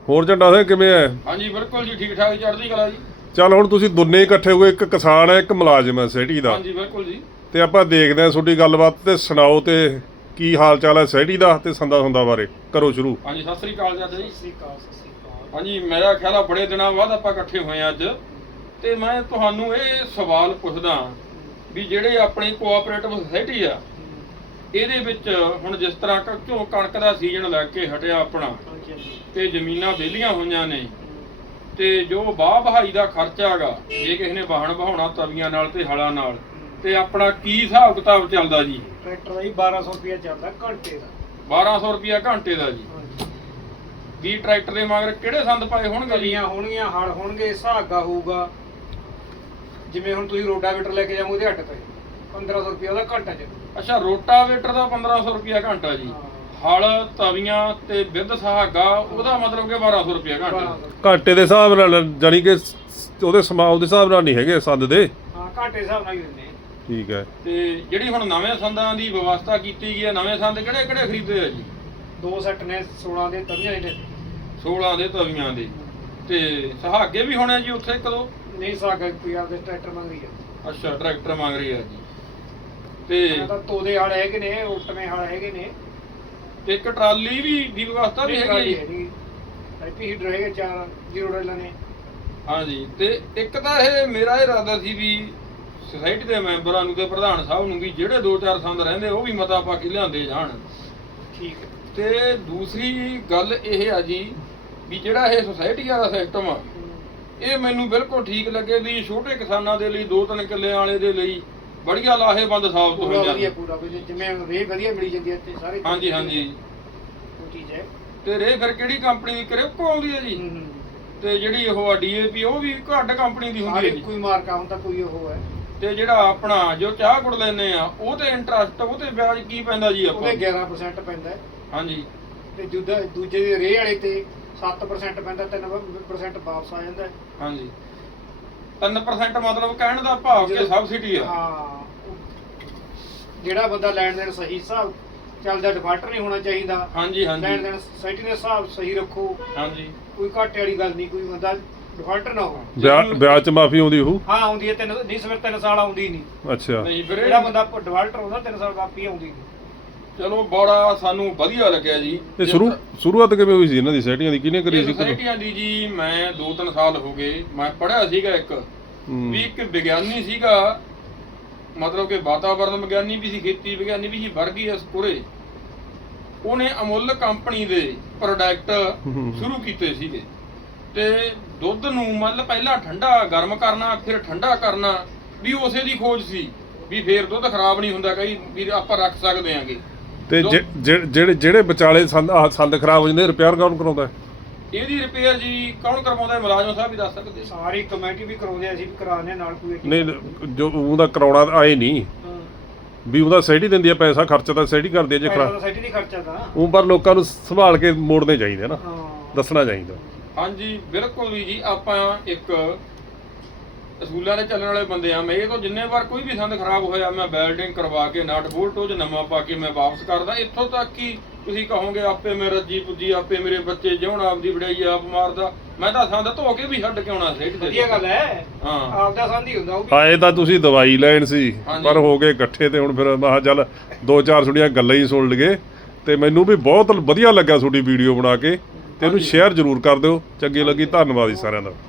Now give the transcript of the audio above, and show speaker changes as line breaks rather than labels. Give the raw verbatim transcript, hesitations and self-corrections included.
ਹੋਰ ਝੰਡਾ ਸਿੰਘ ਕਿਵੇਂ ਹੈ?
ਹਾਂਜੀ ਬਿਲਕੁਲ ਜੀ, ਠੀਕ ਠਾਕ ਚੜ੍ਹਦੀ ਕਲਾ ਜੀ।
ਚੱਲ ਹੁਣ ਤੁਸੀਂ ਦੋਨੇ ਇਕੱਠੇ ਹੋਏ, ਇੱਕ ਕਿਸਾਨ ਹੈ ਇੱਕ ਮੁਲਾਜ਼ਮ ਹੈ ਸਹਿਟੀ ਦਾ।
ਹਾਂਜੀ ਬਿਲਕੁਲ ਜੀ।
ਤੇ ਆਪਾਂ ਦੇਖਦੇ ਹਾਂ ਤੁਹਾਡੀ ਗੱਲਬਾਤ ਤੇ ਸੁਣਾਓ ਤੇ ਕੀ ਹਾਲ ਚਾਲ ਹੈ ਸਹਿਟੀ ਦਾ ਤੇ ਸੰਦਾ ਸੁੰਦਾ ਬਾਰੇ ਕਰੋ ਸ਼ੁਰੂ।
ਹਾਂਜੀ ਸਤਿ ਸ੍ਰੀ ਅਕਾਲ ਚਾਚਾ ਜੀ।
ਸਤਿ ਸ੍ਰੀ ਅਕਾਲ ਸਤਿ ਸ੍ਰੀ ਅਕਾਲ।
ਹਾਂਜੀ ਮੇਰਾ ਖਿਆਲ ਆ ਬੜੇ ਦਿਨਾਂ ਬਾਅਦ ਆਪਾਂ ਇਕੱਠੇ ਹੋਏ ਆ ਅੱਜ, ਤੇ ਮੈਂ ਤੁਹਾਨੂੰ ਇਹ ਸਵਾਲ ਪੁੱਛਦਾ ਵੀ ਜਿਹੜੇ ਆਪਣੀ ਕੋਆਪਰੇਟਿਵ ਸੁਸਾਇਟੀ ਆ ਇਹਦੇ ਵਿੱਚ ਹੁਣ ਜਿਸ ਤਰ੍ਹਾਂ ਕ- ਝੋ ਕਣਕ ਦਾ ਸੀਜ਼ਨ ਲੱਗ ਕੇ ਹਟਿਆ ਆਪਣਾ ਤੇ ਜ਼ਮੀਨਾਂ ਵਿਹਲੀਆਂ ਹੋਈਆਂ ਨੇ, ਤੇ ਜੋ ਵਾਹ ਵਹਾਈ ਦਾ ਖਰਚਾ ਹੈਗਾ ਜੇ ਕਿਸੇ ਨੇ ਵਾਹਣ ਵਹਾਉਣਾ ਤਵੀਆਂ ਨਾਲ ਤੇ ਹਲਾਂ ਨਾਲ, ਤੇ ਆਪਣਾ ਕੀ ਹਿਸਾਬ ਕਿਤਾਬ ਚੱਲਦਾ ਜੀ?
ਟਰੈਕਟਰ ਦਾ ਜੀ ਬਾਰਾਂ ਸੌ ਰੁਪਇਆ ਚੱਲਦਾ ਘੰਟੇ ਦਾ।
ਬਾਰਾਂ ਸੌ ਰੁਪਇਆ ਘੰਟੇ ਦਾ ਜੀ। ਵੀ ਟਰੈਕਟਰ ਦੇ ਮਗਰ ਕਿਹੜੇ ਸੰਦ ਪਾਏ ਹੋਣਗੇ ਜੀ?
ਗਲੀਆਂ ਹੋਣਗੀਆਂ, ਹਲ ਹੋਣਗੇ, ਸੁਹਾਗਾ ਹੋਊਗਾ। ਜਿਵੇਂ ਹੁਣ ਤੁਸੀਂ ਰੋਡਾਵੇਟਰ ਲੈ ਕੇ ਜਾਓਗੇ ਉਹਦੇ ਅੱਡ ਤੇ ਪੰਦਰਾਂ ਸੌ ਰੁਪਇਆ ਉਹਦਾ ਘੰਟਾ ਚੱਲੂ।
ਅੱਛਾ, ਰੋਟਾਵੇਟਰ ਦਾ ਪੰਦਰਾਂ ਸੌ ਰੁਪਇਆ ਘੰਟਾ ਜੀ। ਹਲ ਤਵੀਆਂ ਤੇ ਵਿਦ ਸੁਹਾਗਾ ਉਹਦਾ ਮਤਲਬ ਕਿ ਬਾਰਾਂ ਸੌ ਰੁਪਇਆ ਘੰਟਾ।
ਘੰਟੇ ਦੇ ਹਿਸਾਬ ਨਾਲ ਜਾਨੀ ਕਿ ਉਹਦੇ ਸਮਾ ਉਹਦੇ ਹਿਸਾਬ ਨਾਲ ਨਹੀਂ ਹੈਗੇ ਸੰਦ ਦੇ।
ਹਾਂ ਘੰਟੇ ਹਿਸਾਬ ਨਾਲ ਹੀ ਦਿੰਦੇ ਆ।
ਠੀਕ ਹੈ।
ਤੇ ਜਿਹੜੀ ਹੁਣ ਨਵੇਂ ਸੰਦਾਂ ਦੀ ਵਿਵਸਥਾ ਕੀਤੀ ਗਈ ਹੈ, ਨਵੇਂ ਸੰਦ ਕਿਹੜੇ ਕਿਹੜੇ ਖਰੀਦੇ ਆ ਜੀ?
ਦੋ ਸੈੱਟ ਨੇ ਸੋਲਾਂ ਦੇ ਤਵੀਆਂ ਦੇ।
ਸੋਲਾਂ ਦੇ ਤਵੀਆਂ ਦੇ, ਤੇ ਸੁਹਾਗੇ ਵੀ ਹੋਣੇ ਜੀ ਉੱਥੇ ਇੱਕ ਦੋ?
ਨਹੀਂ ਸੁਹਾਗਾ ਪਿਆ ਦੇ ਟਰੈਕਟਰ ਮੰਗਦੀ ਆ।
ਅੱਛਾ, ਟਰੈਕਟਰ ਮੰਗ ਰਹੀ ਆ ਜੀ। ਤੇ
ਤਾਂ ਤੋਦੇ ਹਲ ਹੈਗੇ ਨੇ, ਉਲਟਵੇਂ ਹਲ ਹੈਗੇ ਨੇ।
ਤੇ ਇੱਕ ਟਰਾਲੀ ਵੀ ਦੀ ਵਿਵਸਥਾ ਵੀ ਹੈਗੀ ਹੈ ਜੀ।
ਐਪੀ ਹੀਟਰ ਹੈਗੇ ਚਾਰ ਜ਼ੀਰੋ ਡਾਲਾਂ ਨੇ।
ਹਾਂਜੀ, ਤੇ ਇੱਕ ਤਾਂ ਇਹ ਮੇਰਾ ਇਰਾਦਾ ਸੀ ਵੀ ਸੁਸਾਇਟੀ ਦੇ ਮੈਂਬਰਾਂ ਨੂੰ ਤੇ ਪ੍ਰਧਾਨ ਸਾਹਿਬ ਨੂੰ ਵੀ ਜਿਹੜੇ ਦੋ ਚਾਰ ਸੰਦ ਰਹਿੰਦੇ ਉਹ ਵੀ ਮਤਾ ਪਾ ਕੇ ਲਿਆਂਦੇ ਜਾਣ।
ਠੀਕ ਹੈ।
ਤੇ ਦੂਸਰੀ ਗੱਲ ਇਹ ਆ ਜੀ ਵੀ ਜਿਹੜਾ ਇਹ ਸੁਸਾਇਟੀ ਵਾਲਾ ਸਿਸਟਮ ਆ ਇਹ ਮੈਨੂੰ ਬਿਲਕੁਲ ਠੀਕ ਲੱਗੇ ਵੀ ਛੋਟੇ ਕਿਸਾਨਾਂ ਦੇ ਲਈ, ਦੋ ਤਿੰਨ ਕਿੱਲੇ ਵਾਲੇ ਦੇ ਲਈ ਬੜੀਆ ਲਾਹੇਬੰਦ ਸਾਬਤ
ਪੂਰਾ
ਹੋ
ਵਧੀਆ
ਜਾਂਦਾ।
ਪੂਰਾ ਵਧੀਆ, ਜਿਵੇਂ ਰੇ ਵਧੀਆ ਮਿਲੀ ਜਾਂਦੀ ਹੈ ਇੱਥੇ ਸਾਰੇ।
ਹਾਂਜੀ ਹਾਂਜੀ।
ਉਹ ਚੀਜ਼ ਹੈ।
ਤੇ ਰੇ ਫਿਰ ਕਿਹੜੀ ਕੰਪਨੀ ਦੀ ਕਰਿਪਕੋ ਆਉਂਦੀ ਹੈ ਜੀ?
ਹੂੰ ਹੂੰ।
ਤੇ ਜਿਹੜੀ ਉਹ ਡੀਏਪੀ ਉਹ ਵੀ ਘੱਟ ਕੰਪਨੀ ਦੀ ਹੁੰਦੀ ਹੈ
ਸਾਰੇ
ਜੀ।
ਕੋਈ ਮਾਰਕਾ ਹੁੰਦਾ, ਕੋਈ ਉਹ ਹੈ।
ਤੇ ਜਿਹੜਾ ਆਪਣਾ ਜੋ ਚਾਹ ਗੁੜ ਲੈਨੇ ਆ ਉਹ ਤੇ ਇੰਟਰਸਟ ਉਹ ਤੇ ਵਿਆਜ ਕੀ ਪੈਂਦਾ ਜੀ ਆਪਾਂ?
ਉਹਦੇ ਗਿਆਰਾਂ ਪਰਸੈਂਟ ਪੈਂਦਾ ਹੈ।
ਹਾਂਜੀ।
ਤੇ ਜੁਦਾ ਦੂਜੇ ਦੇ ਰੇ ਵਾਲੇ ਤੇ ਸੱਤ ਪਰਸੈਂਟ ਪੈਂਦਾ, ਤਿੰਨ ਪਰਸੈਂਟ ਵਾਪਸ ਆ ਜਾਂਦਾ ਹੈ।
ਹਾਂਜੀ, ਤਿੰਨ ਪਰਸੈਂਟ ਮਤਲਬ ਕਹਿਣ ਦਾ ਭਾਵ ਕਿ ਸਬਸਿਡੀ ਆ।
ਹਾਂ, ਜਿਹੜਾ ਬੰਦਾ ਲੈਣ ਦੇਣ ਸਹੀ ਹਿਸਾਬ ਚੱਲਦਾ, ਡਿਫਾਲਟਰ ਨਹੀਂ ਹੋਣਾ ਚਾਹੀਦਾ।
ਹਾਂਜੀ
ਲੈਣ
ਹਾਂਜੀ
ਦੇਣ ਸੋਸਾਇਟੀ ਦੇ ਹਿਸਾਬ ਸਹੀ ਰੱਖੋ।
ਹਾਂਜੀ।
ਕੋਈ ਘਾਟੇ ਵਾਲੀ ਗੱਲ ਨਹੀਂ, ਕੋਈ ਬੰਦਾ ਡਿਫਾਲਟਰ ਨਾ ਹੋ।
ਵਿਆਹ ਵਿਆਹ ਚ ਮਾਫੀ ਆਉਂਦੀ ਹੋਊ?
ਹਾਂ ਆਉਂਦੀ ਹੈ, ਤਿੰਨ ਨਹੀਂ ਸਵੇਰ ਤਿੰਨ ਸਾਲ ਆਉਂਦੀ ਨਹੀਂ।
ਅੱਛਾ।
ਨਹੀਂ ਫਿਰ
ਜਿਹੜਾ ਬੰਦਾ ਡਿਫਾਲਟਰ ਹੁੰਦਾ ਤਿੰਨ ਸਾਲ ਵਾਪੀ ਆਉਂਦੀ ਨਹੀਂ।
ਚਲੋ ਬੜਾ ਸਾਨੂੰ ਵਧੀਆ ਲੱਗਿਆ ਜੀ।
ਇਹ ਸ਼ੁਰੂ ਸ਼ੁਰੂਆਤ ਕਿਵੇਂ ਹੋਈ ਸੀ ਇਹਨਾਂ ਦੀ ਸਹਿਟੀਆਂ ਦੀ? ਕਿਹਨੇ ਕਰੀ ਸੀ?
ਸੁਸਾਇਟੀਆਂ ਦੀ ਜੀ ਮੈਂ ਦੋ ਤਿੰਨ ਸਾਲ ਹੋ ਗਏ ਮੈਂ ਪੜ੍ਹਿਆ ਸੀਗਾ ਇੱਕ
ਹੂੰ।
ਵੀ ਇੱਕ ਵਿਗਿਆਨੀ ਸੀਗਾ, ਮਤਲਬ ਕਿ ਵਾਤਾਵਰਣ ਵਿਗਿਆਨੀ ਵੀ ਸੀ, ਖੇਤੀ ਵਿਗਿਆਨੀ ਵੀ ਸੀ, ਵਰਗੀਅਸ ਪੁਰੇ। ਉਹਨੇ ਅਮੁੱਲ ਕੰਪਨੀ ਦੇ ਪ੍ਰੋਡਕਟ ਸ਼ੁਰੂ ਕੀਤੇ ਸੀਗੇ। ਤੇ ਦੁੱਧ ਨੂੰ ਮਤਲਬ ਪਹਿਲਾਂ ਠੰਡਾ ਗਰਮ ਕਰਨਾ, ਫਿਰ ਠੰਡਾ ਕਰਨਾ, ਵੀ ਉਸੇ ਦੀ ਖੋਜ ਸੀ ਵੀ ਫੇਰ ਦੁੱਧ ਖਰਾਬ ਨਹੀਂ ਹੁੰਦਾ, ਕਈ ਵੀ ਆਪਾਂ ਰੱਖ ਸਕਦੇ ਆਂਗੇ।
ਤੇ ਜਿਹੜੇ ਜਿਹੜੇ ਵਿਚਾਲੇ ਸੰਦ ਆਹ ਸੰਦ ਖਰਾਬ ਹੋ ਜਾਂਦੇ ਰਿਪੇਅਰ ਕੌਣ ਕਰਾਉਂਦਾ?
ਇਹਦੀ ਰਿਪੇਅਰ ਜੀ ਕੌਣ ਕਰਵਾਉਂਦਾ ਹੈ? ਮੁਲਾਜ਼ਮ ਸਾਹਿਬ ਵੀ ਦੱਸ ਸਕਦੇ।
ਸਾਰੀ ਕਮੇਟੀ ਵੀ ਕਰਾਉਂਦੇ, ਅਸੀਂ ਵੀ ਕਰਾਉਂਦੇ ਨਾਲ। ਕੋਈ
ਨਹੀਂ, ਜੋ ਉਹਦਾ ਕਰਾਉਣਾ ਆਏ ਨਹੀਂ ਵੀ ਉਹਦਾ ਸਹਿਟੀ ਦਿੰਦੀ ਆ ਪੈਸਾ, ਖਰਚਾ ਤਾਂ ਸਹਿਟੀ ਕਰਦੀ ਆ ਜੇ ਖਰਾ।
ਸੋਸਾਇਟੀ ਦੀ ਖਰਚਾ ਤਾਂ
ਉਹ ਪਰ ਲੋਕਾਂ ਨੂੰ ਸੰਭਾਲ ਕੇ ਮੋੜਨੇ ਚਾਹੀਦੇ ਨਾ,
ਹਾਂ
ਦੱਸਣਾ ਚਾਹੀਦਾ।
ਹਾਂਜੀ ਬਿਲਕੁਲ ਵੀ ਜੀ। ਆਪਾਂ ਇੱਕ ਅਸੂਲਾਂ ਦੇ ਚੱਲਣ ਵਾਲੇ ਬੰਦੇ ਆ। ਮੇਰੇ ਤੋਂ ਜਿੰਨੇ ਵਾਰ ਕੋਈ ਵੀ ਸੰਦ ਖਰਾਬ ਹੋਇਆ ਮੈਂ ਵੈਲਡਿੰਗ ਕਰਵਾ ਕੇ ਨਟ ਬੋਲਟ ਉਹ 'ਚ ਨਵਾਂ ਪਾ ਕੇ ਮੈਂ ਵਾਪਸ ਕਰਦਾ। ਇੱਥੋਂ ਤੱਕ ਕਿ ਤੁਸੀਂ ਕਹੋਗੇ ਆਪੇ ਮੈਂ ਰੱਜੀ ਪੁੱਜੀ, ਆਪੇ ਮੇਰੇ ਬੱਚੇ ਜਿਉਣ, ਆਪਦੀ ਵਡਿਆਈ ਆਪ ਮਾਰਦਾ। ਮੈਂ ਤਾਂ ਸੰਦ ਧੋ ਕੇ ਵੀ ਛੱਡ ਕੇ ਆਉਣਾ ਸੇਠ ਦੇ।
ਵਧੀਆ ਗੱਲ ਹੈ।
ਹਾਂ,
ਆਪਦਾ ਸੰਦ ਹੀ ਹੁੰਦਾ ਉਹ ਵੀ।
ਆਏ ਤਾਂ ਤੁਸੀਂ ਦਵਾਈ ਲੈਣ ਸੀ ਪਰ ਹੋ ਗਏ ਇਕੱਠੇ, ਤੇ ਹੁਣ ਫਿਰ ਮੈਂ ਕਿਹਾ ਚੱਲ ਦੋ ਚਾਰ ਥੋੜੀਆਂ ਗੱਲਾਂ ਹੀ ਸੁਣ ਲਈਏ। ਤੇ ਮੈਨੂੰ ਵੀ ਬਹੁਤ ਵਧੀਆ ਲੱਗਾ ਤੁਹਾਡੀ ਵੀਡੀਓ ਬਣਾ ਕੇ, ਤੇ ਇਹਨੂੰ ਸ਼ੇਅਰ ਜ਼ਰੂਰ ਕਰ ਦਿਓ। ਚੰਗੀ ਲੱਗੀ, ਧੰਨਵਾਦ ਜੀ ਸਾਰਿਆਂ ਦਾ।